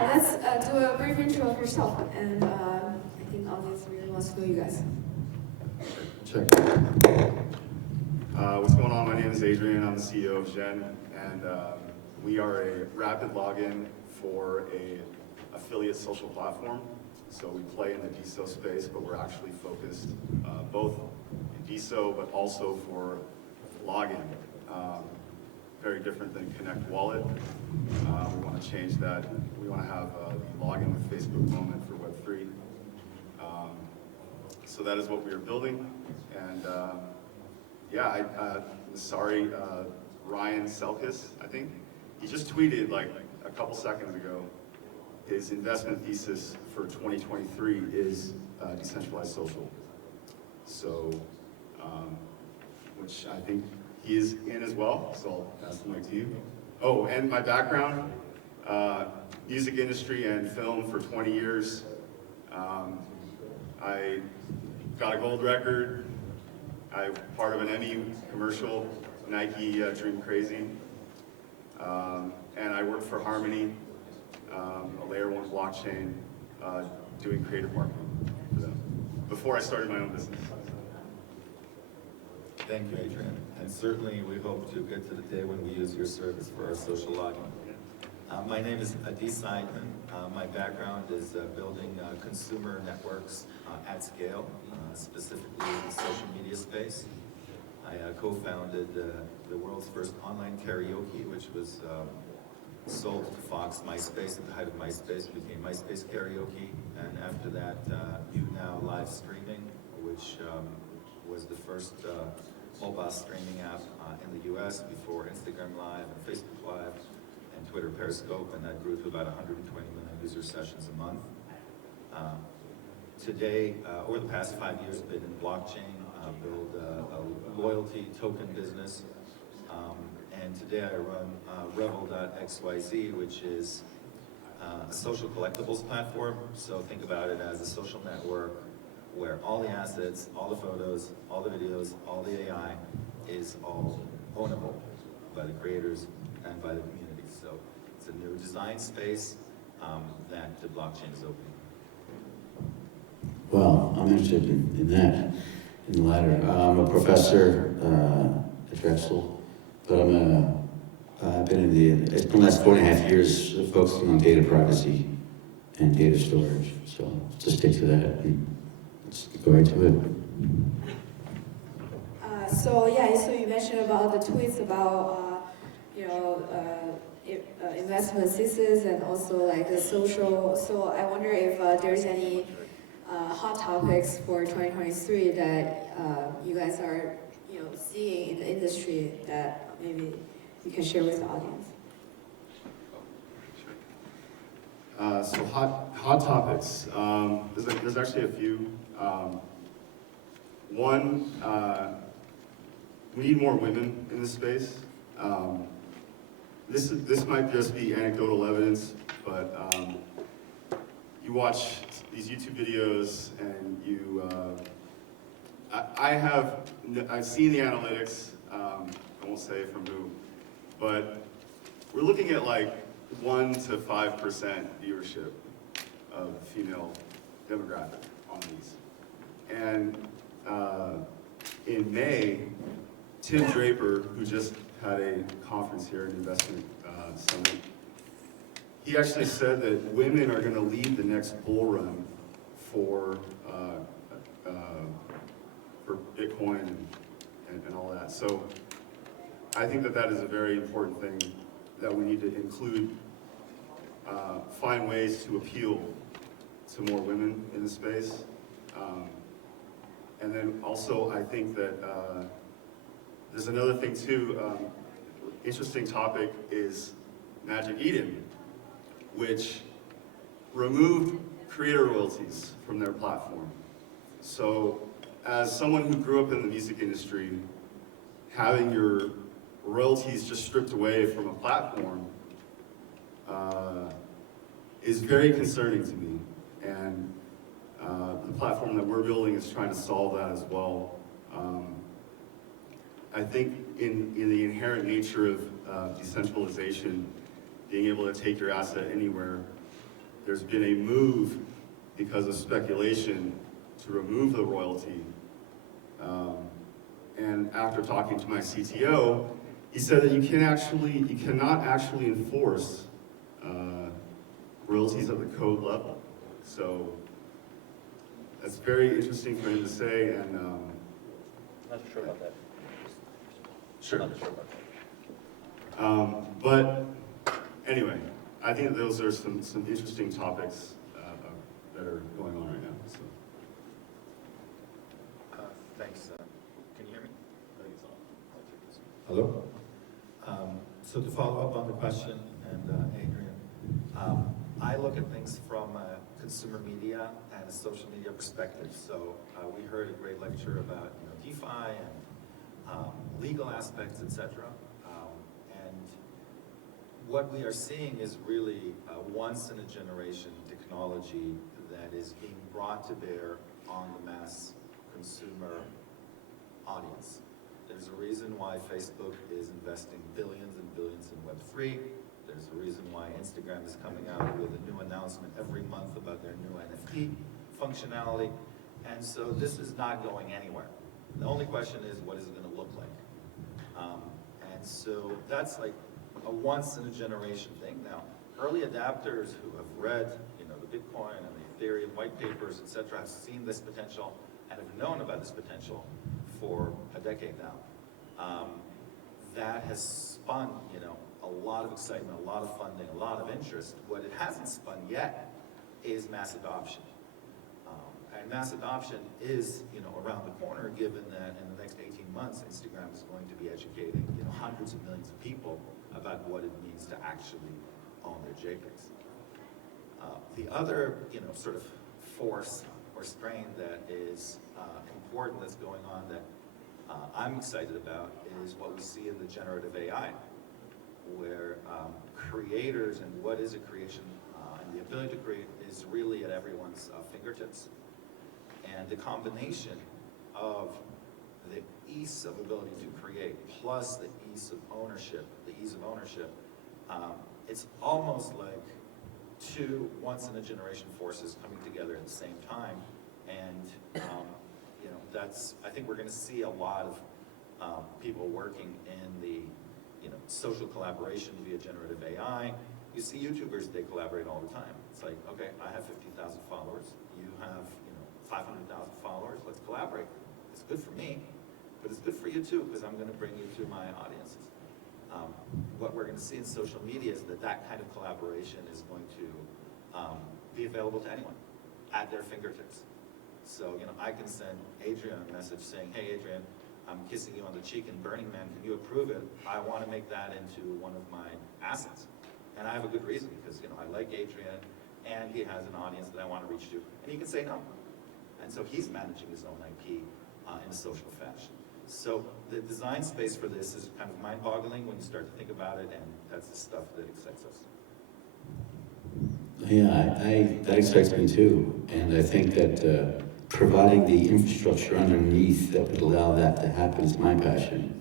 yeah, let's do a brief intro of yourself, and I think audience really wants to know you guys. Check. What's going on? My name is Adrian. I'm the CEO of Gen, and we are a rapid login for a affiliate social platform. So we play in the DSO space, but we're actually focused both in DSO, but also for login. Very different than Connect Wallet. We want to change that. We want to have the login with Facebook moment for Web3. So that is what we are building. And yeah, sorry, Ryan Selkis, I think, he just tweeted like a couple seconds ago, his investment thesis for 2023 is decentralized social. So, which I think he is in as well, so I'll pass the mic to you. Oh, and my background, music industry and film for 20 years. I got a gold record. I'm part of an Emmy commercial, Nike Dream Crazy. And I worked for Harmony, a layer 1 blockchain, doing creative marketing for them, before I started my own business. Thank you, Adrian. And certainly we hope to get to the day when we use your service for our social login. My name is Adi Seidman. My background is building consumer networks at scale, specifically in the social media space. I co-founded the world's first online karaoke, which was sold to Fox MySpace at the height of MySpace. It became MySpace Karaoke. And after that, YouNow live streaming, which was the first mobile streaming app in the US before Instagram Live and Facebook Live and Twitter Periscope, and that grew to about 120 million user sessions a month. Today, over the past 5 years, I've been in blockchain, build a loyalty token business, and today I run Revel.xyz, which is a social collectibles platform. So think about it as a social network where all the assets, all the photos, all the videos, all the AI is all ownable by the creators and by the community. So it's a new design space that the blockchain is opening. Well, I'm interested in that, in the latter. I'm a professor at Drexel, but I've been in it's been the last 4.5 years focusing on data privacy and data storage. So just stick to that and let's go right to it. So you mentioned about the tweets about investment thesis and also like the social. So I wonder if there's any hot topics for 2023 that you guys are seeing in the industry that maybe you can share with the audience. So hot topics. There's actually a few. One, we need more women in this space. This might just be anecdotal evidence, but you watch these YouTube videos and I've seen the analytics. I won't say from who, but we're looking at like 1 to 5% viewership of female demographic on these. And in May, Tim Draper, who just had a conference here, an investment summit, he actually said that women are going to lead the next bull run for Bitcoin and all that. So I think that is a very important thing that we need to include, find ways to appeal to more women in the space. And then also I think that there's another thing too, interesting topic is Magic Eden, which removed creator royalties from their platform. So as someone who grew up in the music industry, having your royalties just stripped away from a platform is very concerning to me. And the platform that we're building is trying to solve that as well. I think in the inherent nature of decentralization, being able to take your asset anywhere there's been a move because of speculation to remove the royalty. And after talking to my CTO, he said that you cannot actually enforce royalties at the code level. So that's very interesting for him to say, and Not sure about that. sure. Not sure about that. But anyway, I think that those are some interesting topics that are going on right now. So. Thanks. Can you hear me? Hello? So to follow up on the question, and Adrian, I look at things from a consumer media and a social media perspective. So we heard a great lecture about DeFi and legal aspects, etc. And what we are seeing is really a once-in-a-generation technology that is being brought to bear on the mass consumer audience. There's a reason why Facebook is investing billions and billions in Web3. There's a reason why Instagram is coming out with a new announcement every month about their new NFT functionality. And so this is not going anywhere. The only question is, what is it going to look like? And so that's like a once-in-a-generation thing. Now, early adapters who have read the Bitcoin and the Ethereum white papers, etc., have seen this potential and have known about this potential for a decade now. That has spun, a lot of excitement, a lot of funding, a lot of interest. What it hasn't spun yet is mass adoption. And mass adoption is, around the corner, given that in the next 18 months, Instagram is going to be educating, hundreds of millions of people about what it means to actually own their JPEGs. The other, sort of force or strain that is important that's going on that I'm excited about is what we see in the generative AI, where creators and what is a creation and the ability to create is really at everyone's fingertips. And the combination of the ease of ability to create plus the ease of ownership, it's almost like two once-in-a-generation forces coming together at the same time. And I think we're going to see a lot of people working in the social collaboration via generative AI. You see YouTubers, they collaborate all the time. It's like, okay, I have 50,000 followers, you have 500,000 followers, let's collaborate. It's good for me, but it's good for you too, because I'm going to bring you to my audiences. What we're going to see in social media is that kind of collaboration is going to be available to anyone at their fingertips. So, I can send Adrian a message saying, hey, Adrian, I'm kissing you on the cheek in Burning Man, can you approve it? I want to make that into one of my assets. And I have a good reason, because, I like Adrian, and he has an audience that I want to reach to. And he can say no. And so he's managing his own IP in a social fashion. So the design space for this is kind of mind-boggling when you start to think about it, and that's the stuff that excites us. Yeah, that excites me too. And I think that providing the infrastructure underneath that would allow that to happen is my passion.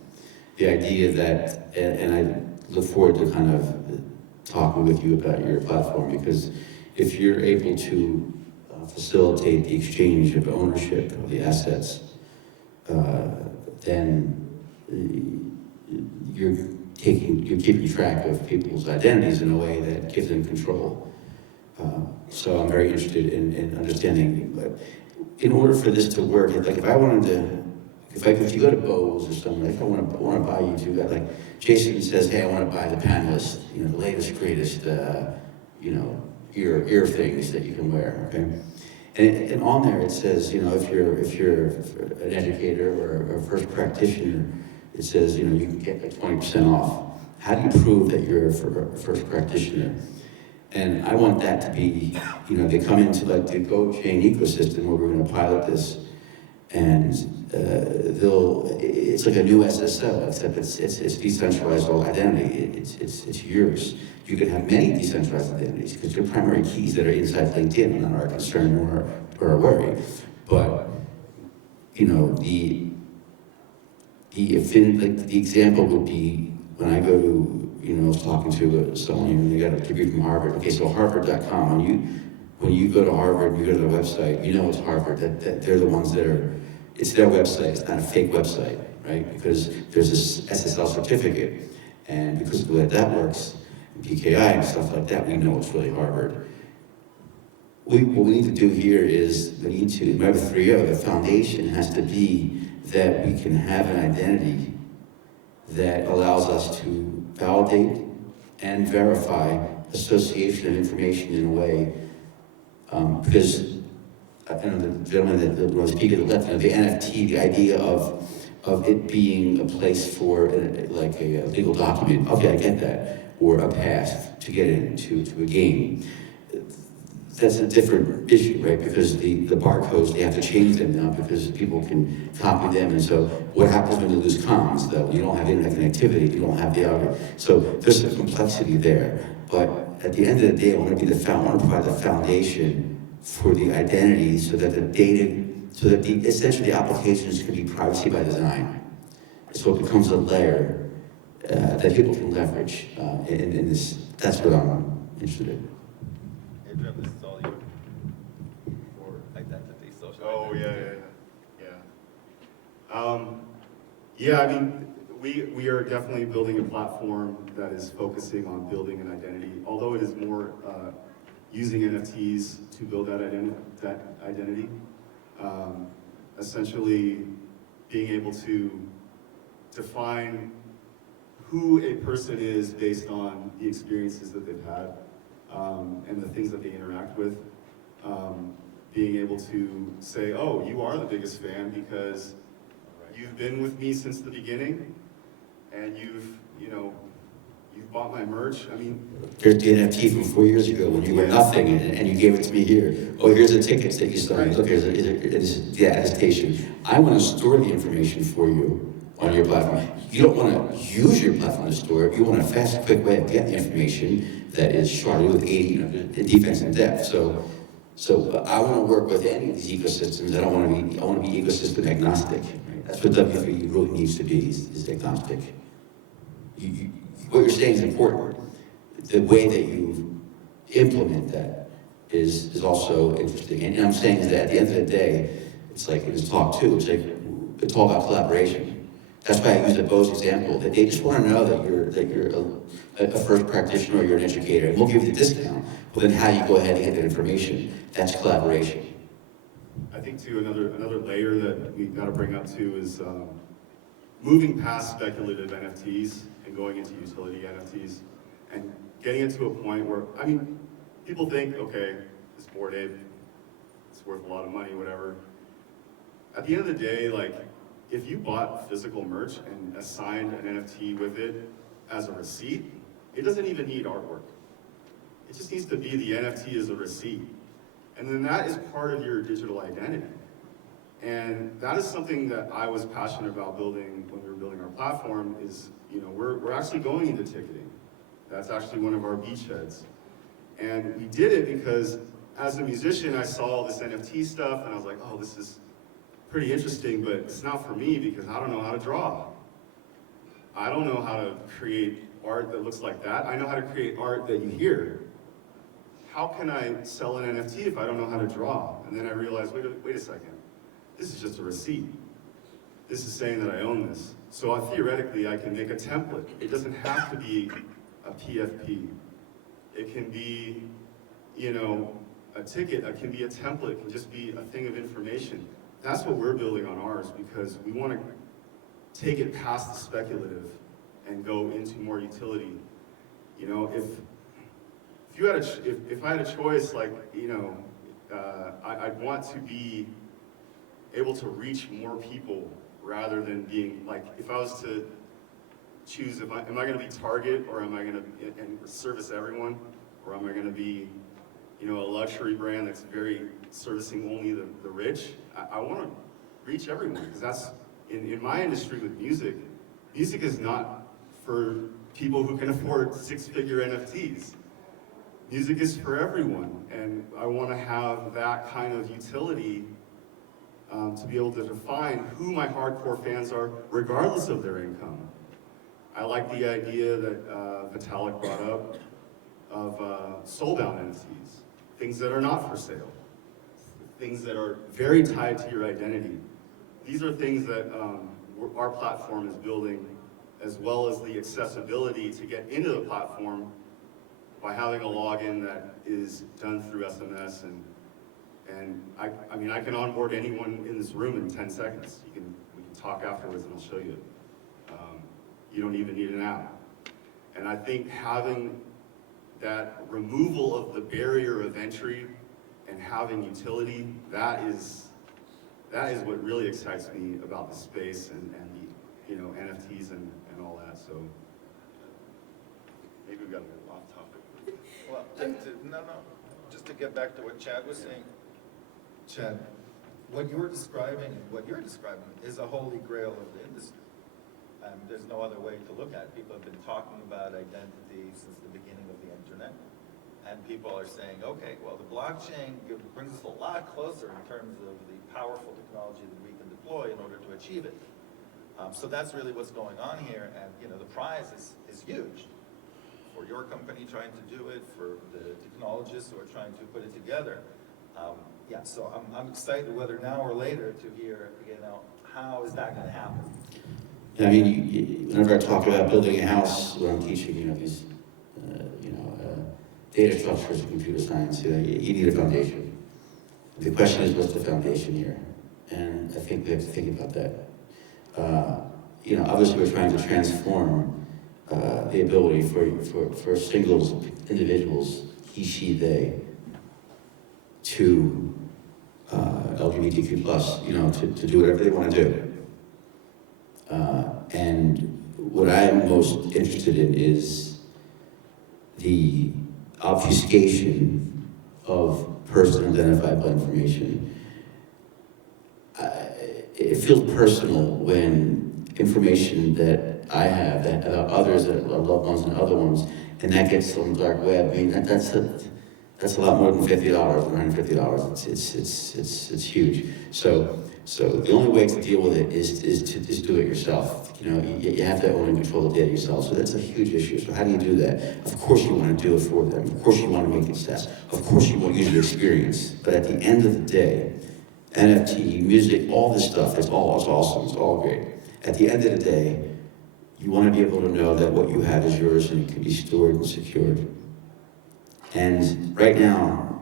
The idea that, and I look forward to kind of talking with you about your platform, because if you're able to facilitate the exchange of ownership of the assets, then you're keeping track of people's identities in a way that gives them control. So I'm very interested in understanding. But in order for this to work, like if I wanted to, if you go to Bose or something, if I want to buy you two guys, like Jason says, hey, I want to buy the panelist, the latest, greatest, ear things that you can wear, okay? And on there it says, if you're an educator or a first practitioner, it says, you can get like 20% off. How do you prove that you're a first practitioner? And I want that to be, they come into like the GoChain ecosystem where we're going to pilot this, and it's like a new SSO, except it's decentralized identity. It's yours. You can have many decentralized identities because your primary keys that are inside LinkedIn are not our concern or our worry. But the example would be when I go to I was talking to someone, they got a degree from Harvard. Okay, so Harvard.com, When you go to Harvard, you go to their website, you know it's Harvard, that they're the ones that are, it's their website, it's not a fake website, right? Because there's this SSL certificate, and because of the way that works, PKI and stuff like that, we know it's really Harvard. What we need to do here is, we need to, remember 3O, the foundation has to be that we can have an identity that allows us to validate and verify association of information in a way, because I know the gentleman that was speaking to the left, you know, the NFT, the idea of it being a place for like a legal document, okay, I get that, or a path to get into a game. That's a different issue, right? Because the barcodes, they have to change them now because people can copy them. And so what happens when you lose comms, though? You don't have internet connectivity, you don't have the algorithm. So there's some complexity there. But at the end of the day, I want to provide the foundation for the identity so that the data, so that essentially the applications can be privacy by design. So it becomes a layer that people can leverage in this. That's what I'm interested in. Adrian, this is all you for identity, social Oh, identity. yeah. Yeah, I mean, we are definitely building a platform that is focusing on building an identity, although it is more using NFTs to build that identity. Essentially, being able to define who a person is based on the experiences that they've had and the things that they interact with. Being able to say, oh, you are the biggest fan because you've been with me since the beginning, and you've bought my merch. I mean, Here's the NFT from 4 years ago when you were nothing and you gave it to me here. Oh, here's the tickets that you signed. Look, here's the attestation. I want to store the information for you on your platform. You don't want to use your platform to store it. You want a fast, quick way of getting the information that is sharded with 80, defense and depth. So I want to work with any of these ecosystems. I want to be ecosystem agnostic. Right? That's what W3 really needs to be, is agnostic. What you're saying is important. The way that you implement that is also interesting. And I'm saying is that at the end of the day, it's like in this talk too, it's all about collaboration. That's why I use the Bose example, that they just want to know that you're a first practitioner or you're an educator, and we'll give you the discount. But then how you go ahead and get that information, that's collaboration. I think too, another layer that we've got to bring up too is moving past speculative NFTs and going into utility NFTs and getting it to a point where, I mean, people think, okay, this Bored Ape, it's worth a lot of money, whatever. At the end of the day, like, if you bought physical merch and assigned an NFT with it as a receipt, it doesn't even need artwork. It just needs to be the NFT as a receipt. And then that is part of your digital identity. And that is something that I was passionate about building when we were building our platform is, we're actually going into ticketing. That's actually one of our beachheads. And we did it because as a musician, I saw all this NFT stuff and I was like, oh, this is pretty interesting, but it's not for me because I don't know how to draw. I don't know how to create art that looks like that. I know how to create art that you hear. How can I sell an NFT if I don't know how to draw? And then I realized, wait a second. This is just a receipt. This is saying that I own this. So theoretically, I can make a template. It doesn't have to be a PFP. It can be, a ticket. It can be a template. It can just be a thing of information. That's what we're building on ours because we want to take it past the speculative and go into more utility. If I had a choice, like, I'd want to be able to reach more people rather than being, like, if I was to choose, am I going to be Target or am I going to service everyone? Or am I going to be, a luxury brand that's very servicing only the rich? I want to reach everyone because that's, in my industry with music is not for people who can afford six-figure NFTs. Music is for everyone, and I want to have that kind of utility to be able to define who my hardcore fans are, regardless of their income. I like the idea that Vitalik brought up of soul-bound NFTs. things that are not for sale, things that are very tied to your identity. These are things that our platform is building, as well as the accessibility to get into the platform by having a login that is done through SMS. And I mean, I can onboard anyone in this room in 10 seconds. We can talk afterwards and I'll show you. You don't even need an app. And I think having that removal of the barrier of entry and having utility, that is what really excites me about the space and the, you know, NFTs and all that. So maybe we got a little off topic. Well, just to get back to what Chad was saying. Chad, what you're describing is a holy grail of the industry. There's no other way to look at it. People have been talking about identity since the beginning of the internet. And people are saying, okay, well, the blockchain brings us a lot closer in terms of the powerful technology that we can deploy in order to achieve it. So that's really what's going on here. And you know, the prize is huge for your company trying to do it, for the technologists who are trying to put it together. Yeah, so I'm excited, whether now or later, to hear, you know, how is that going to happen? I mean, whenever I talk about building a house, when I'm teaching, you know, these, data structures of computer science, you need a foundation. The question is, what's the foundation here? And I think we have to think about that. You know, obviously we're trying to transform the ability for singles, individuals, he, she, they, to LGBTQ+, you know, to do whatever they want to do. And what I'm most interested in is the obfuscation of person-identifiable information. It feels personal when information that I have, that about others, that loved ones and other ones, and that gets on the dark web. I mean, that's a lot more than $50 or $150. It's huge. So the only way to deal with it is to do it yourself. You know, you have to own and control the data yourself. So that's a huge issue. So how do you do that? Of course you want to do it for them. Of course you want to make it fast. Of course you want user experience. But at the end of the day, NFT, music, all this stuff, it's awesome. It's all great. At the end of the day, you want to be able to know that what you have is yours and it can be stored and secured. And right now,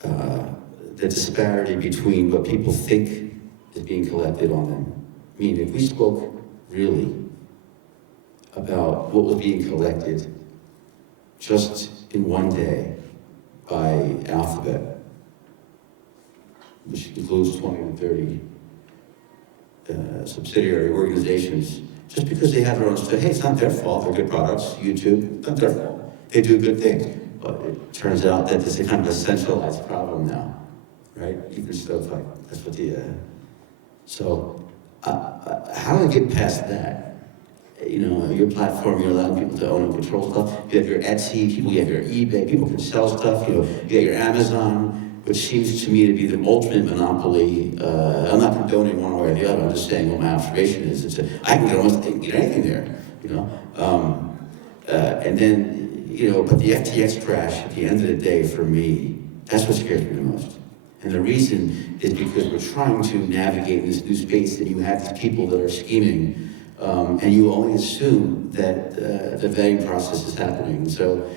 the disparity between what people think is being collected on them. I mean, if we spoke really about what was being collected just in one day by Alphabet, which includes 20 to 30 subsidiary organizations, just because they have their own stuff. Hey, it's not their fault, they're good products, YouTube, it's not their fault. They do good things. But it turns out that there's a kind of a centralized problem now, right? Even Stovepipe, that's what the, so how do I get past that? You know, your platform, you're allowing people to own and control stuff. You have your Etsy, you have your eBay, people can sell stuff, you know, you have your Amazon, which seems to me to be the ultimate monopoly. I'm not condoning one way or the other, I'm just saying what my observation is. I can get anything there, you know? And then, you know, but the FTX crash, at the end of the day, for me, that's what scares me the most. And the reason is because we're trying to navigate this new space, and you have these people that are scheming, and you only assume that the vetting process is happening. So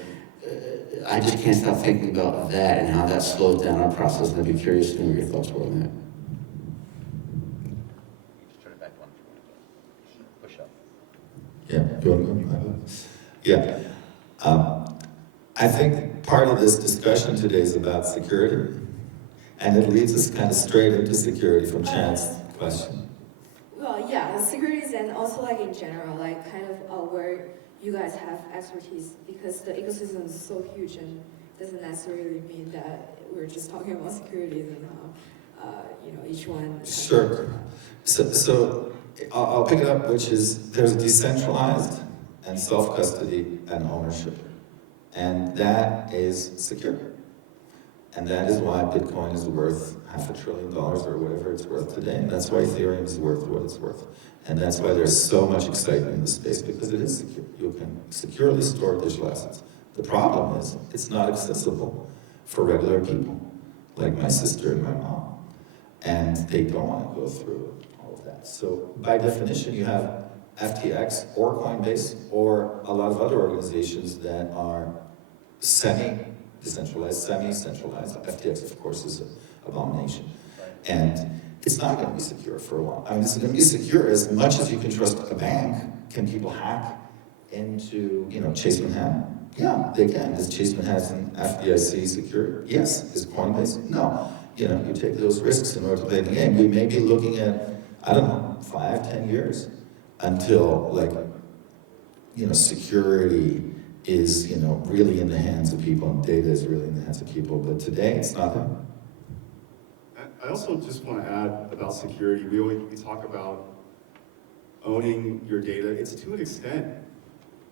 I just can't stop thinking about that and how that slows down our process, and I'd be curious to know what your thoughts were on that. Just turn it back one. Push up. Yeah, you want to go? Yeah. I think part of this discussion today is about security, and it leads us kind of straight into security from Chad's question. Well, yeah, the securities and also like in general, like kind of where you guys have expertise, because the ecosystem is so huge and doesn't necessarily mean that we're just talking about securities and you know, each one. Sure. So I'll pick it up, which is there's decentralized and self-custody and ownership. And that is secure. And that is why Bitcoin is worth $500 billion or whatever it's worth today. And that's why Ethereum is worth what it's worth. And that's why there's so much excitement in the space, because it is secure. You can securely store digital assets. The problem is it's not accessible for regular people, like my sister and my mom. And they don't want to go through all of that. So by definition, you have FTX or Coinbase or a lot of other organizations that are semi-decentralized, semi-centralized. FTX, of course, is an abomination. And it's not going to be secure for a while. I mean, it's going to be secure as much as you can trust a bank. Can people hack into, Chase Manhattan? Yeah, they can. Is Chase Manhattan FDIC secure? Yes. Is Coinbase? No. You take those risks in order to play the game. We may be looking at, I don't know, 5, 10 years until, security is, really in the hands of people and data is really in the hands of people. But today, it's not that. I also just want to add about security. We talk about owning your data. It's to an extent,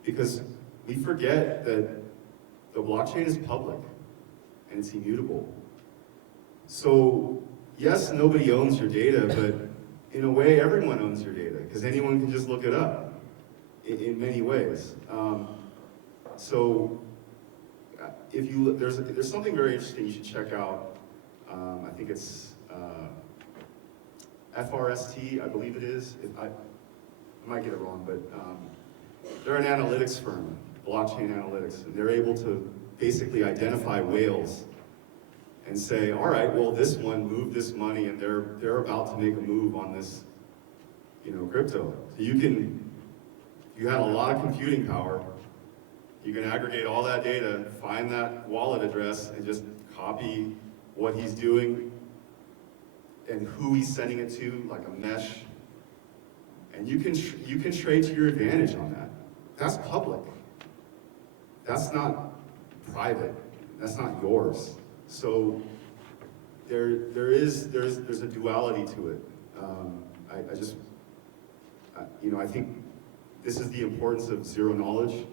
because we forget that the blockchain is public and it's immutable. So yes, nobody owns your data, but in a way, everyone owns your data because anyone can just look it up in many ways. So if you look, there's something very interesting you should check out. I think it's FRST, I believe it is. I might get it wrong, but they're an analytics firm, blockchain analytics, and they're able to basically identify whales and say, all right, well, this one moved this money, and they're about to make a move on this, crypto. So you have a lot of computing power. You can aggregate all that data, find that wallet address, and just copy what he's doing and who he's sending it to, like a mesh. And you can trade to your advantage on that. That's public. That's not private. That's not yours. So there's a duality to it. I think this is the importance of zero knowledge.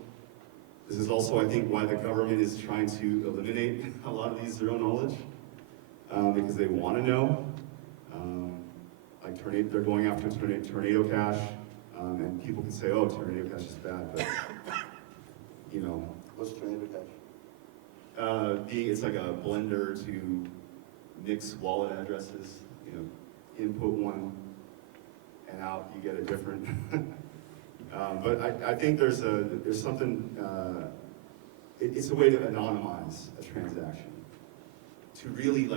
This is also, I think, why the government is trying to eliminate a lot of these zero knowledge, because they want to know. They're going after tornado cash, and people can say, oh, tornado cash is bad, but, What's tornado cash? It's like a blender to mix wallet addresses, input one, and out you get a different. But I think there's something, it's a way to anonymize a transaction, to really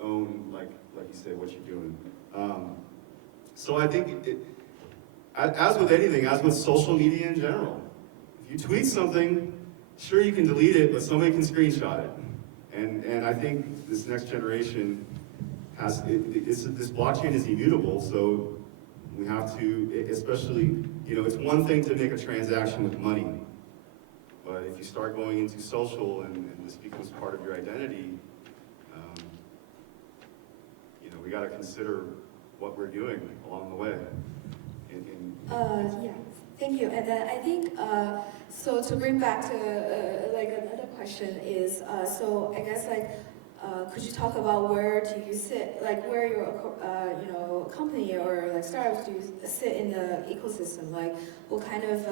own, like you say, what you're doing. So I think, as with anything, as with social media in general, if you tweet something, sure you can delete it, but somebody can screenshot it. And I think this next generation this blockchain is immutable, so we have to, especially, it's one thing to make a transaction with money, but if you start going into social and this becomes part of your identity, we got to consider what we're doing along the way. Yeah, thank you. And then I think, so to bring back to another question is, so I guess could you talk about where do you sit, where your company or startups do you sit in the ecosystem? What kind of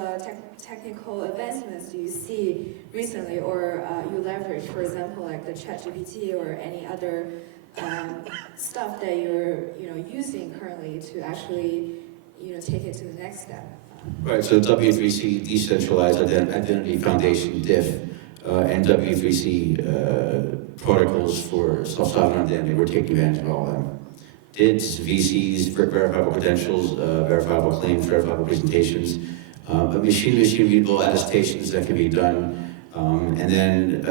technical advancements do you see recently, or you leverage, for example, the ChatGPT or any other stuff that you're using currently to actually take it to the next step? Right, so W3C, Decentralized Identity Foundation, DIF, and W3C protocols for self-sovereign identity, we're taking advantage of all of them. DIDs, VCs, verifiable credentials, verifiable claims, verifiable presentations, machine-to-machine mutable attestations that can be done, and then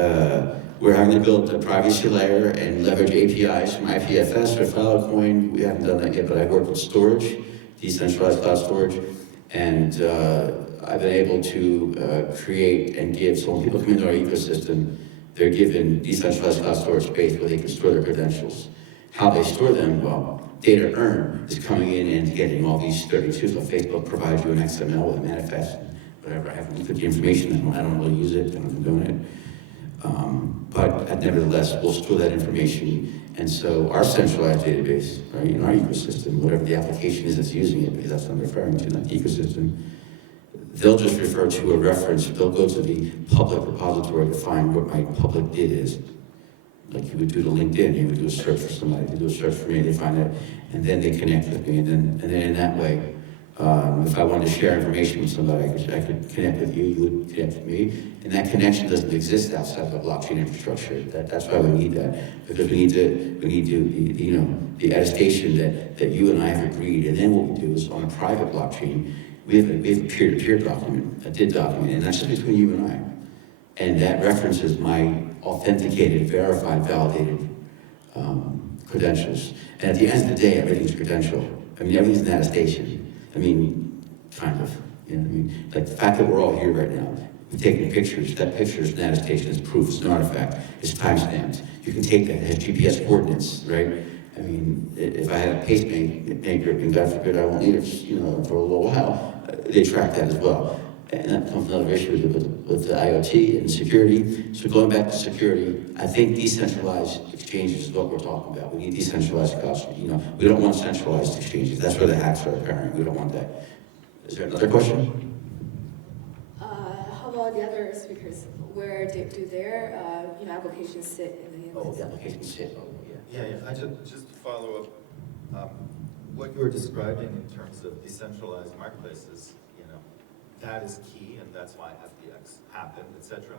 we're having to build a privacy layer and leverage APIs from IPFS or Filecoin. We haven't done that yet, but I've worked with storage, decentralized cloud storage, and I've been able to create and give, so when people come into our ecosystem, they're given decentralized cloud storage space where they can store their credentials. How they store them, well, data earn is coming in and getting all these 32s. So Facebook provides you an XML with a manifest, whatever. I haven't looked at the information, I don't really use it, I'm not doing it. But nevertheless, we'll store that information. And so our centralized database, right, in our ecosystem, whatever the application is that's using it, because that's what I'm referring to, not the ecosystem, they'll just refer to a reference. They'll go to the public repository to find what my public DID is. Like you would do to LinkedIn, you would do a search for somebody, you do a search for me, they find it, and then they connect with me, and then in that way, if I wanted to share information with somebody, I could connect with you, you would connect with me, and that connection doesn't exist outside the blockchain infrastructure. That's why we need that, because we need the attestation that you and I have agreed, and then what we do is on a private blockchain, we have a peer-to-peer document, a DID document, and that's just between you and I. And that references my authenticated, verified, validated credentials. And at the end of the day, everything's credential. I mean, everything's an attestation. I mean, kind of. You know what I mean? Like the fact that we're all here right now, we're taking pictures. That picture is an attestation, it's proof, it's an artifact, it's time-stamped. You can take that, it has GPS coordinates, right? I mean, if I had a pacemaker, and God forbid I won't need it, for a little while, they track that as well. And that comes another issue with the IoT and security. So going back to security, I think decentralized exchanges is what we're talking about. We need decentralized costs. We don't want centralized exchanges. That's where the hacks are occurring. We don't want that. Is there another question? How about the other speakers? Where do their applications sit in the hands? Oh, the applications sit. Oh, yeah. Yeah, I just to follow up, what you were describing in terms of decentralized marketplaces, that is key, and that's why FTX happened, etc.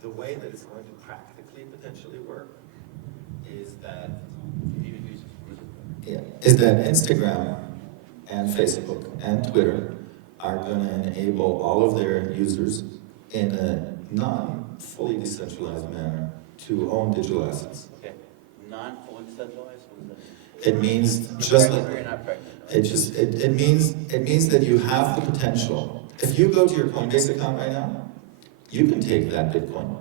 The way that it's going to practically potentially work is that Instagram and Facebook and Twitter are going to enable all of their users in a non-fully decentralized manner to own digital assets. Okay. Non-fully decentralized? What is that? It means just like You're not pregnant. it means that you have the potential. If you go to your Coinbase account right now, you can take that Bitcoin.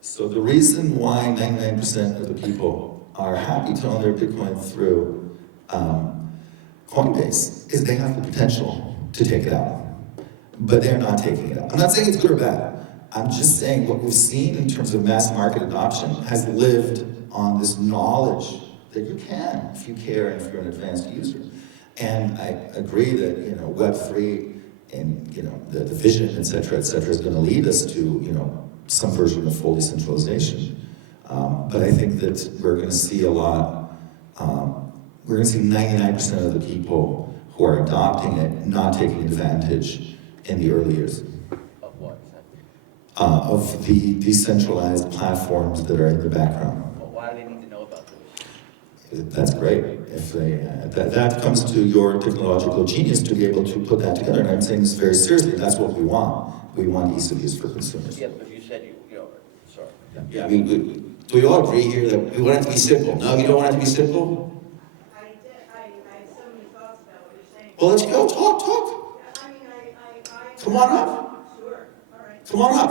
So the reason why 99% of the people are happy to own their Bitcoin through Coinbase is they have the potential to take it out, but they're not taking it out. I'm not saying it's good or bad. I'm just saying what we've seen in terms of mass market adoption has lived on this knowledge that you can, if you care and if you're an advanced user. And I agree that Web3 and the vision, et cetera, is going to lead us to some version of full decentralization. But I think that we're going to see a lot. We're going to see 99% of the people who are adopting it not taking advantage in the early years. Of what? Of the decentralized platforms that are in the background. Well, why do they need to know about this? That's great. If they, that comes to your technological genius to be able to put that together. And I'm saying this very seriously. That's what we want. We want ease of use for consumers. Yeah, because you said sorry. Yeah, I mean, do we all agree here that we want it to be simple? No, you don't want it to be simple? I have so many thoughts about what you're saying. Well, let's go. Talk. I mean, I. Come on up. Sure, all right. Come on up.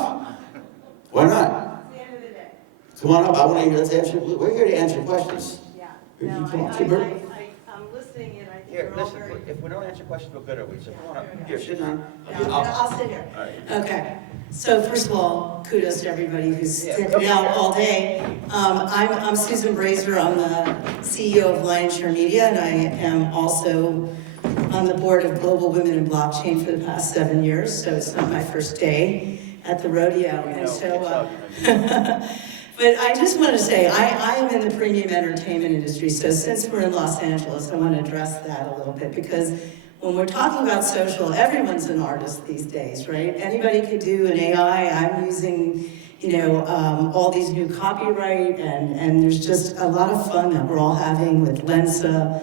Why not? It's the end of the day. Come on up. I want to hear. Let's answer. We're here to answer questions. Yeah. You No, come on, Timber. I'm listening and I think Here, we're all listen, very. if we don't answer questions, we'll go to it. So come on up. Here, sit down. I'll sit here. All right. Okay, so first of all, kudos to everybody who's Yeah. sticking out all day. I'm Susan Brazier, I'm the CEO of Lionshare Media, and I am also on the board of Global Women in Blockchain for the past 7 years, so it's not my first day at the rodeo. And so, but I just want to say, I am in the premium entertainment industry, so since we're in Los Angeles, I want to address that a little bit, because when we're talking about social, everyone's an artist these days, right? Anybody could do an AI. I'm using, all these new copyright, and there's just a lot of fun that we're all having with Lensa.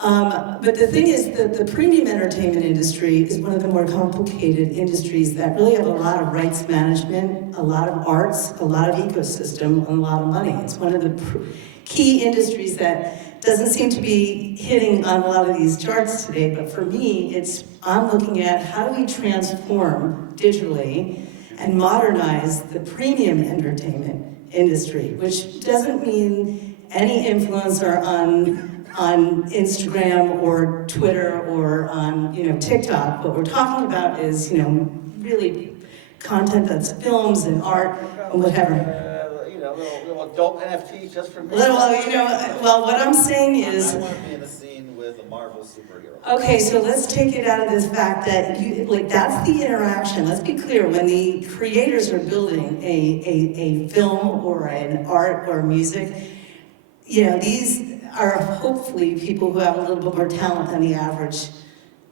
But the thing is that the premium entertainment industry is one of the more complicated industries that really have a lot of rights management, a lot of arts, a lot of ecosystem, and a lot of money. It's one of the key industries that doesn't seem to be hitting on a lot of these charts today, but for me, I'm looking at how do we transform digitally and modernize the premium entertainment industry, which doesn't mean any influencer on Instagram or Twitter or on TikTok. What we're talking about is really content that's films and art and whatever. Little adult NFTs just for me. Well, what I'm saying is, I want to be in the scene with with a Marvel superhero. Okay, so let's take it out of this fact that that's the interaction. Let's be clear, when the creators are building a film or an art or music, these are hopefully people who have a little bit more talent than the average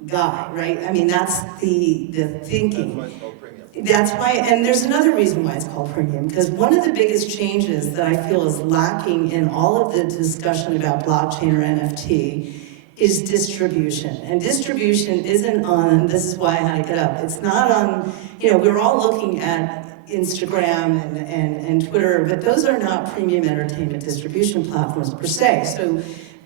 guy, right? I mean, that's the thinking. That's why it's called premium. That's why, and there's another reason why it's called premium, because one of the biggest changes that I feel is lacking in all of the discussion about blockchain or NFT is distribution. And distribution isn't on, this is why I had to get up, it's not on, we're all looking at Instagram and Twitter, but those are not premium entertainment distribution platforms per se. So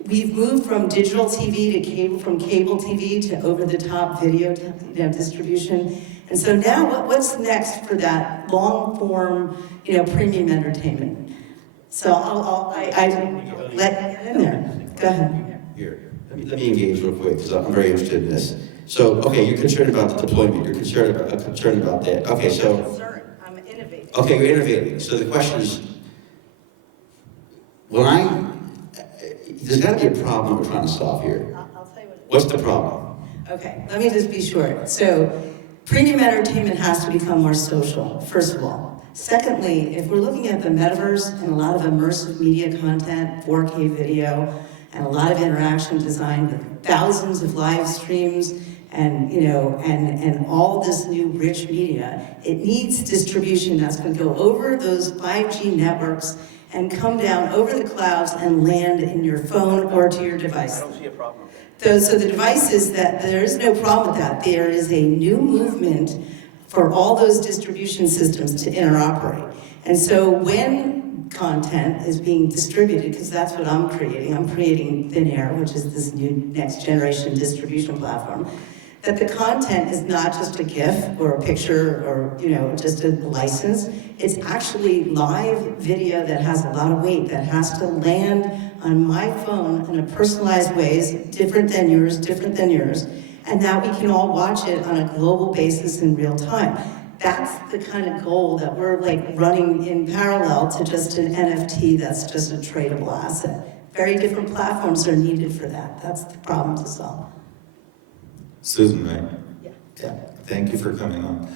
we've moved from digital TV to cable, from cable TV to over-the-top video distribution. And so now what's next for that long-form, premium entertainment? So I let you in there. Go ahead. Here, let me engage real quick, because I'm very interested in this. So, okay, you're concerned about the deployment, you're concerned about that. Okay, so, I'm innovating. okay, you're innovating. So the question is, there's got to be a problem we're trying to solve here. I'll tell you what. What's the problem? Okay, let me just be short. So, premium entertainment has to become more social, first of all. Secondly, if we're looking at the metaverse and a lot of immersive media content, 4K video, and a lot of interaction design with thousands of live streams and, and all this new rich media, it needs distribution that's going to go over those 5G networks and come down over the clouds and land in your phone or to your device. I don't see a problem with that. So the device is that there is no problem with that. There is a new movement for all those distribution systems to interoperate. And so when content is being distributed, because that's what I'm creating Thin Air, which is this new next generation distribution platform, that the content is not just a GIF or a picture or just a license. It's actually live video that has a lot of weight, that has to land on my phone in a personalized ways, different than yours, and that we can all watch it on a global basis in real time. That's the kind of goal that we're running in parallel to just an NFT that's just a tradable asset. Very different platforms are needed for that. That's the problem to solve. Susan, right? Yeah. Yeah, thank you for coming on.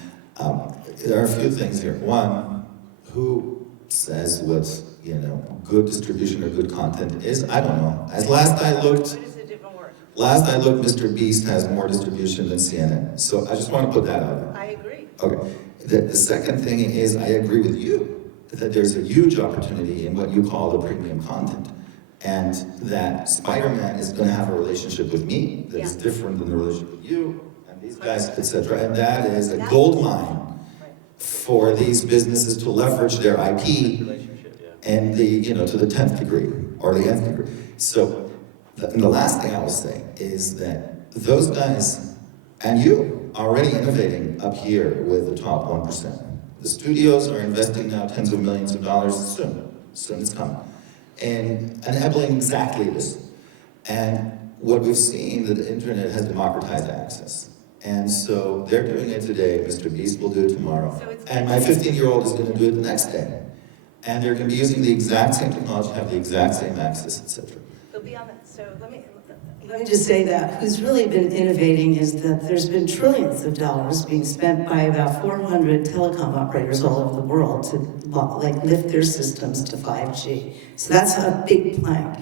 There are a few things here. One, who says what's, good distribution or good content is? I don't know. Last I looked, Mr. Beast has more distribution than CNN. So I just want to put that out there. I agree. Okay. The second thing is, I agree with you that there's a huge opportunity in what you call the premium content. And that Spider-Man is going to have a relationship with me that is different than the relationship with you and these guys, etc. And that is a gold mine for these businesses to leverage their IP and to the 10th degree or the nth degree. So the last thing I will say is that those guys and you are already innovating up here with the top 1%. The studios are investing now tens of millions of dollars soon. Soon it's coming. And enabling exactly this. And what we've seen, that the internet has democratized access. And so they're doing it today, Mr. Beast will do it tomorrow. And my 15-year-old is going to do it the next day. And they're going to be using the exact same technology, have the exact same access, etc. They'll be on that. So let me just say that who's really been innovating is that there's been trillions of dollars being spent by about 400 telecom operators all over the world to lift their systems to 5G. So that's a big plank.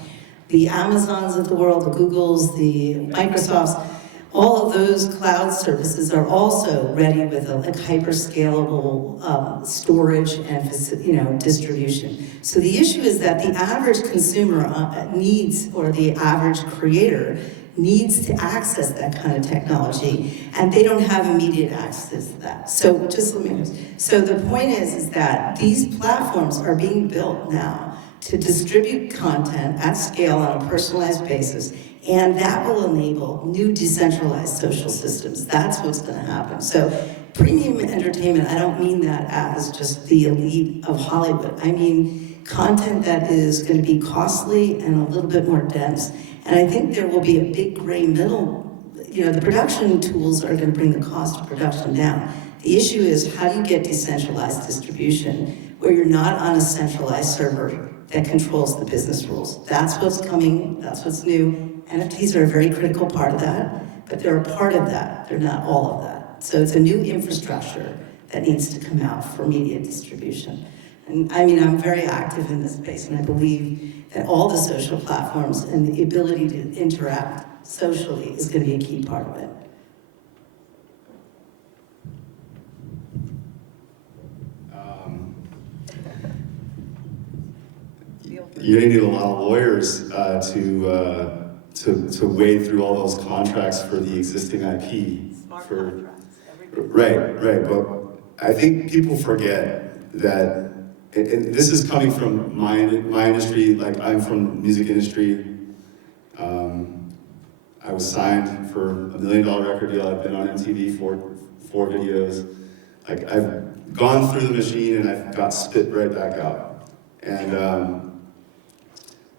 The Amazons of the world, the Googles, the Microsofts, all of those cloud services are also ready with a hyper-scalable storage and distribution. So the issue is that the average consumer needs, or the average creator needs to access that kind of technology, and they don't have immediate access to that. So so the point is that these platforms are being built now to distribute content at scale on a personalized basis, and that will enable new decentralized social systems. That's what's going to happen. So premium entertainment, I don't mean that as just the elite of Hollywood. I mean content that is going to be costly and a little bit more dense. And I think there will be a big gray middle. The production tools are going to bring the cost of production down. The issue is, how do you get decentralized distribution where you're not on a centralized server that controls the business rules? That's what's coming, that's what's new. NFTs are a very critical part of that, but they're a part of that. They're not all of that. So it's a new infrastructure that needs to come out for media distribution. And I mean, I'm very active in this space, and I believe that all the social platforms and the ability to interact socially is going to be a key part of it. You're gonna need a lot of lawyers to wade through all those contracts for the existing IP. Right, but I think people forget that, and this is coming from my industry, like I'm from the music industry. I was signed for $1 million record deal. I've been on MTV for 4 videos. Like I've gone through the machine and I've got spit right back out. And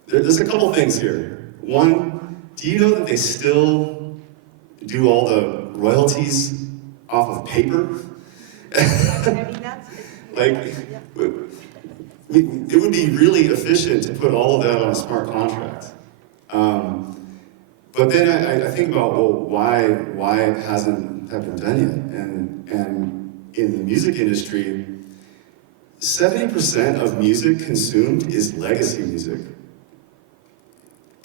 there's a couple things here. One, do you know that they still do all the royalties off of paper? Like, it would be really efficient to put all of that on a smart contract. But then I think about, well, why hasn't that been done yet? And in the music industry, 70% of music consumed is legacy music.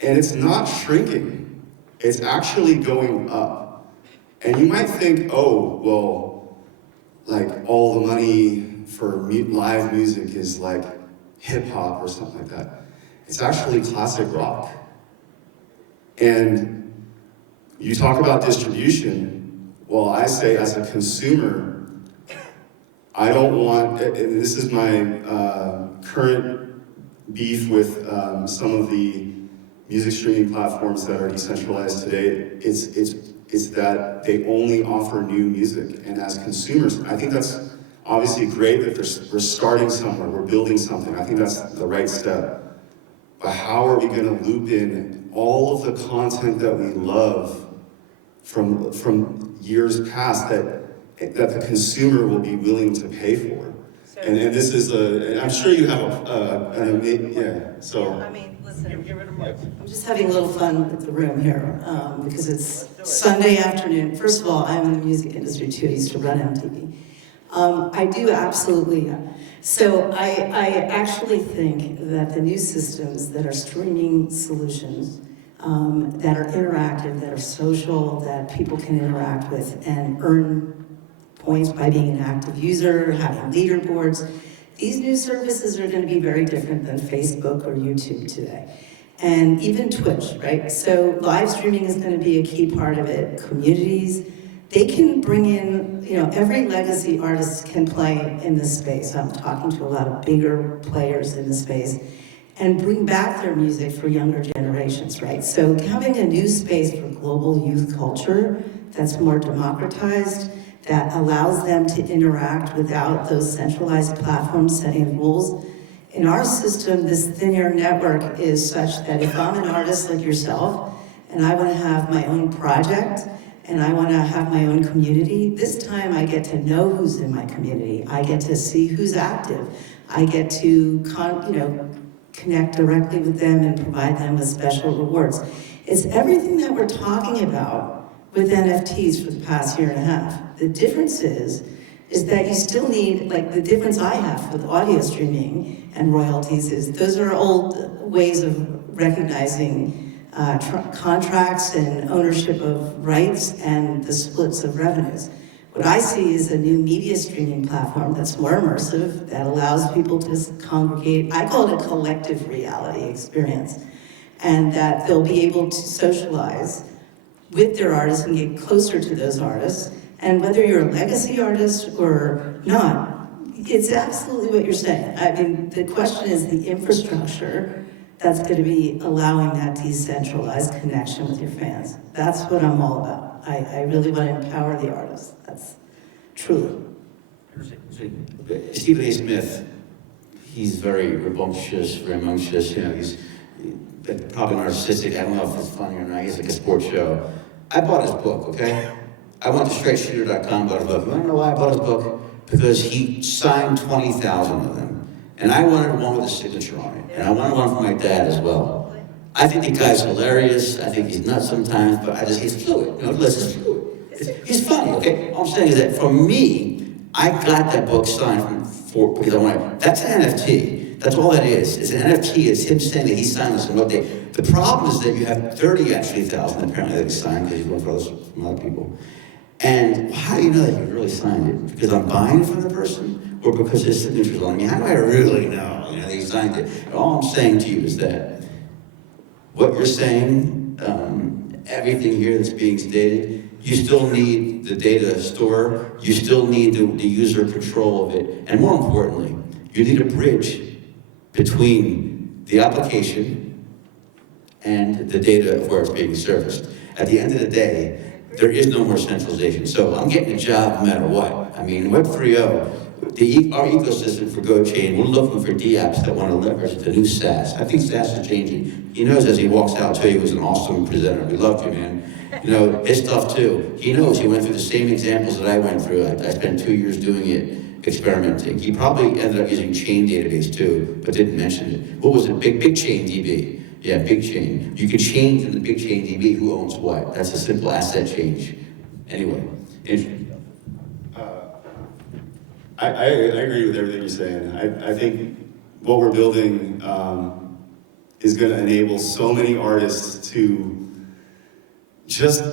And it's not shrinking, it's actually going up. And you might think, oh, well, like all the money for live music is like hip hop or something like that. It's actually classic rock. And you talk about distribution, well, I say as a consumer, I don't want, and this is my current beef with some of the music streaming platforms that are decentralized today, it's that they only offer new music. And as consumers, I think that's obviously great that we're starting somewhere, we're building something. I think that's the right step. But how are we gonna loop in all of the content that we love from years past that the consumer will be willing to pay for? And this is and I'm sure you have so. I mean, listen, I'm just having a little fun with the room here because it's Sunday afternoon. First of all, I'm in the music industry too. I used to run MTV. I do absolutely. So I actually think that the new systems that are streaming solutions, that are interactive, that are social, that people can interact with and earn points by being an active user, having leaderboards. These new services are going to be very different than Facebook or YouTube today. And even Twitch, right? So live streaming is going to be a key part of it. Communities, they can bring in, every legacy artist can play in this space. I'm talking to a lot of bigger players in the space and bring back their music for younger generations, right? So having a new space for global youth culture that's more democratized, that allows them to interact without those centralized platforms setting rules. In our system, this thin air network is such that if I'm an artist like yourself, and I want to have my own project, and I want to have my own community, this time I get to know who's in my community. I get to see who's active. I get to connect directly with them and provide them with special rewards. It's everything that we're talking about with NFTs for the past year and a half. The difference is that you still need, like the difference I have with audio streaming and royalties is those are old ways of recognizing contracts and ownership of rights and the splits of revenues. What I see is a new media streaming platform that's more immersive, that allows people to congregate. I call it a collective reality experience, and that they'll be able to socialize with their artists and get closer to those artists. And whether you're a legacy artist or not, it's absolutely what you're saying. I mean, the question is the infrastructure that's going to be allowing that decentralized connection with your fans. That's what I'm all about. I really want to empower the artists. That's truly. Stephen A. Smith, he's very rambunctious, he's probably narcissistic. I don't know if it's funny or not. He's like a sports show. I bought his book, okay? I went to straightshooter.com, bought his book. You wanna know why I bought his book? Because he signed 20,000 of them. And I wanted one with a signature on it. And I wanted one for my dad as well. I think the guy's hilarious. I think he's nuts sometimes, but he's fluid. You know, he's fluid. He's funny, okay? All I'm saying is that for me, I got that book signed because I wanted, that's an NFT. That's all that is. It's an NFT. It's him saying that he signed this on no date. The problem is that you have 30 actually thousand apparently that he signed because he's going for others from other people. And how do you know that he really signed it? Because I'm buying it from the person, or because his signature's on me? How do I really know, that he signed it? And all I'm saying to you is that what you're saying, everything here that's being stated, you still need the data store, you still need the user control of it, and more importantly, you need a bridge between the application and the data of where it's being serviced. At the end of the day, there is no more centralization. So I'm getting a job no matter what. I mean, Web 3.0, our ecosystem for GoChain, we're looking for DApps that want to leverage the new SaaS. I think SaaS is changing. He knows as he walks out, too, he was an awesome presenter. We loved you, man. You know, his stuff, too. He knows he went through the same examples that I went through. I spent 2 years doing it, experimenting. He probably ended up using Chain Database, too, but didn't mention it. What was it? Big Chain DB. Yeah, big chain. You could change in the big chain DB who owns what. That's a simple asset change. Anyway. I agree with everything you're saying. I think what we're building is going to enable so many artists to just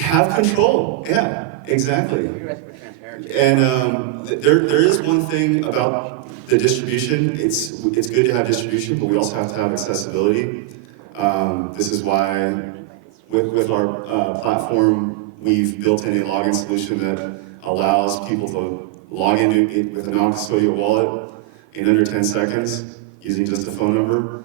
have control. Yeah, exactly. You're asking for transparency. And there is one thing about the distribution. It's good to have distribution, but we also have to have accessibility. This is why with our platform, we've built in a login solution that allows people to log into it with a non-custodial wallet in under 10 seconds using just a phone number.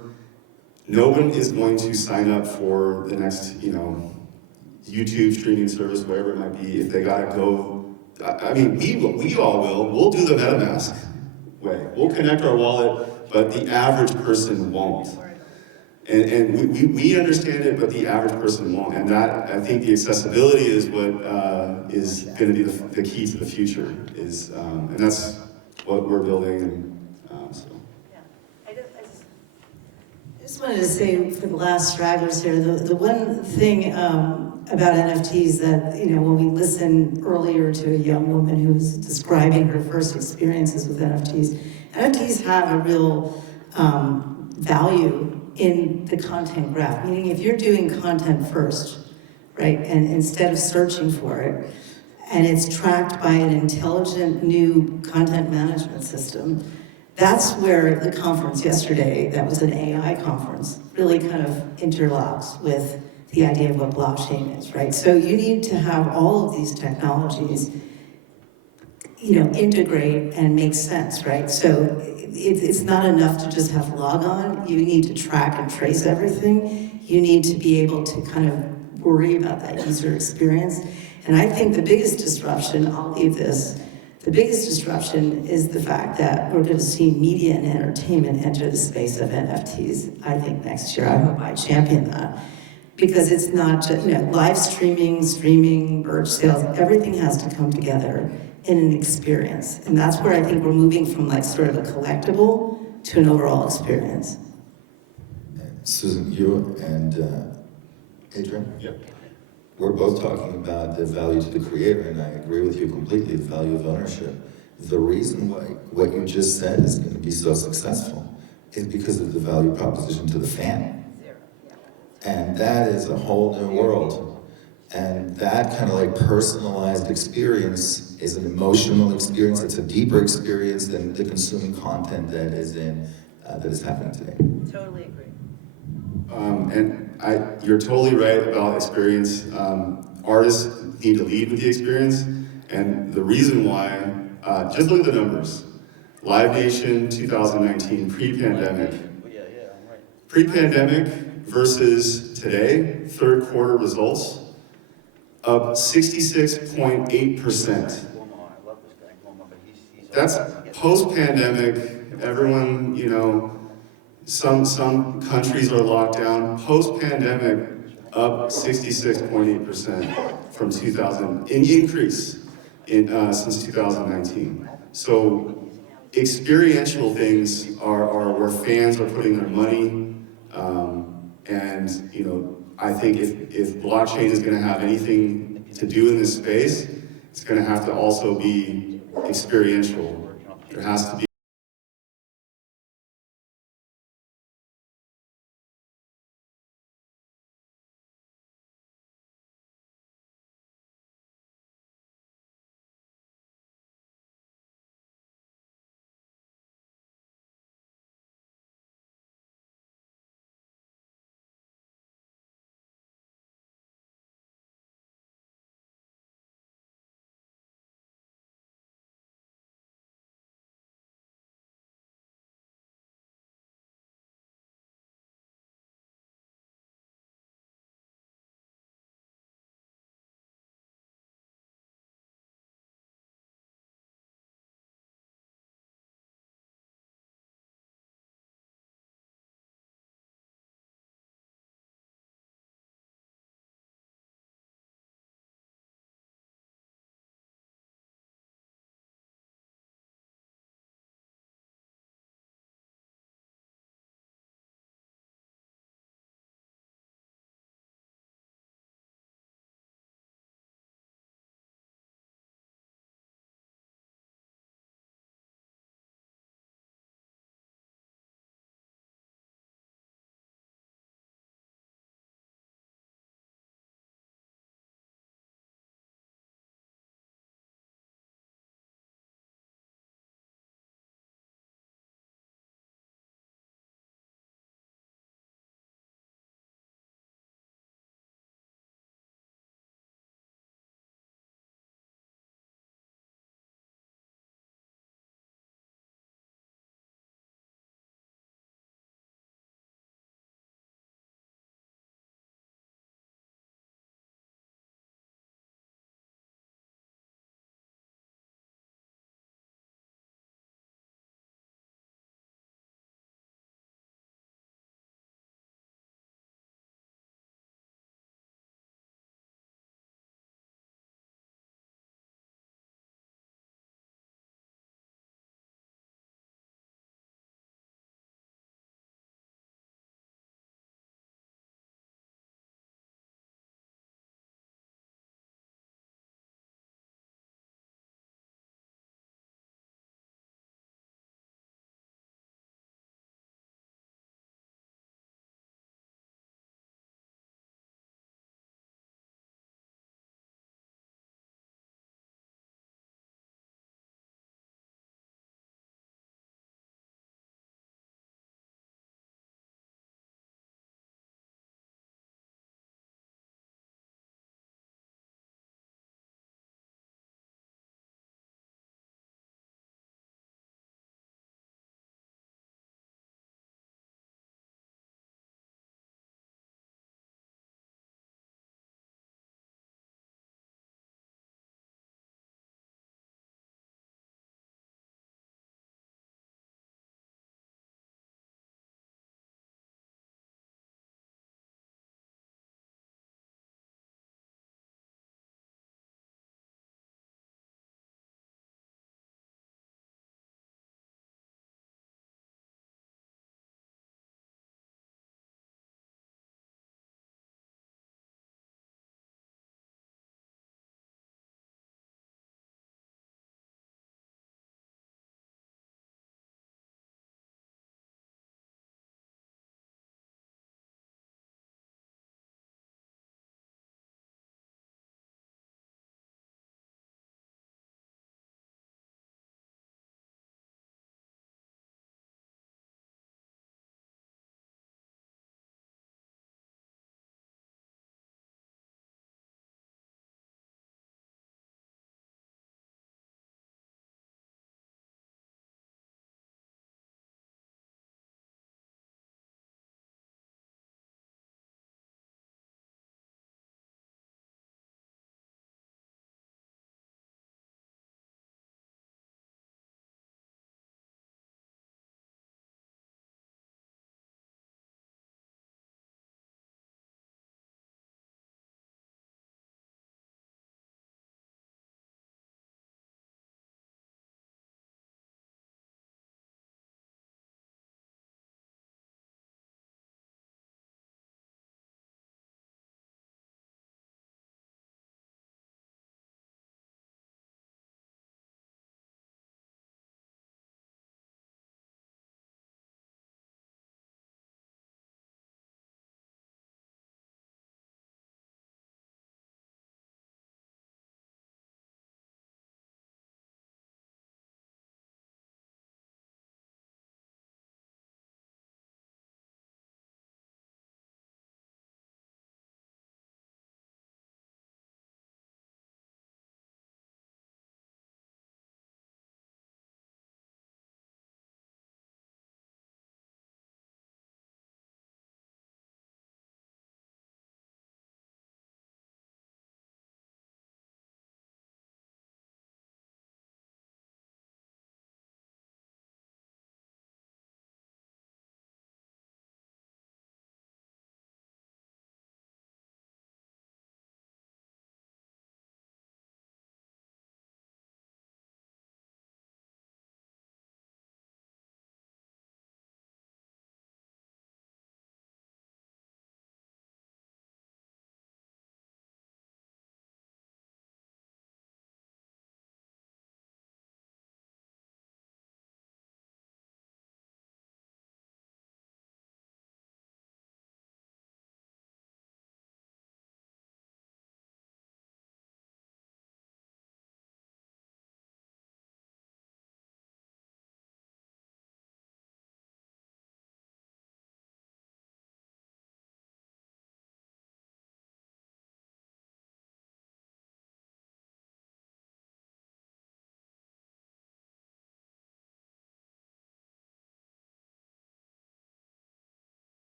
No one is going to sign up for the next, YouTube streaming service, whatever it might be, if they gotta go. I mean, we all will. We'll do the MetaMask way. We'll connect our wallet, but the average person won't. And we understand it, but the average person won't. And that, I think the accessibility is what is gonna be the key to the future, and that's what we're building, so. I just wanted to say for the last stragglers here, the one thing about NFTs that, when we listened earlier to a young woman who was describing her first experiences with NFTs have a real value in the content graph. Meaning if you're doing content first, right, and instead of searching for it, and it's tracked by an intelligent new content management system, that's where the conference yesterday, that was an AI conference, really kind of interlocks with the idea of what blockchain is, right? So you need to have all of these technologies, integrate and make sense, right? So it's not enough to just have logon. You need to track and trace everything. You need to be able to kind of worry about that user experience. And I think the biggest disruption, I'll leave this, the biggest disruption is the fact that we're going to see media and entertainment enter the space of NFTs, I think, next year. I hope I champion that. Because it's not just, live streaming, merch sales, everything has to come together in an experience. And that's where I think we're moving from sort of a collectible to an overall experience. Susan, you and Adrian? Yep. We're both talking about the value to the creator, and I agree with you completely, the value of ownership. The reason why what you just said is going to be so successful is because of the value proposition to the fan. And that is a whole new world. And that kind of personalized experience is an emotional experience. It's a deeper experience than the consuming content that is happening today. Totally agree. You're totally right about experience. Artists need to lead with the experience, and the reason why, just look at the numbers. Live Nation 2019, pre-pandemic. Yeah, I'm right. Pre-pandemic versus today, third quarter results, up 66.8%. I love this guy, Cuomo, but he's That's post-pandemic, everyone, some countries are locked down. Post-pandemic, up 66.8% from 2000, an increase since 2019. So experiential things are where fans are putting their money. And, you know, I think if blockchain is gonna have anything to do in this space, it's gonna have to also be experiential. There has to be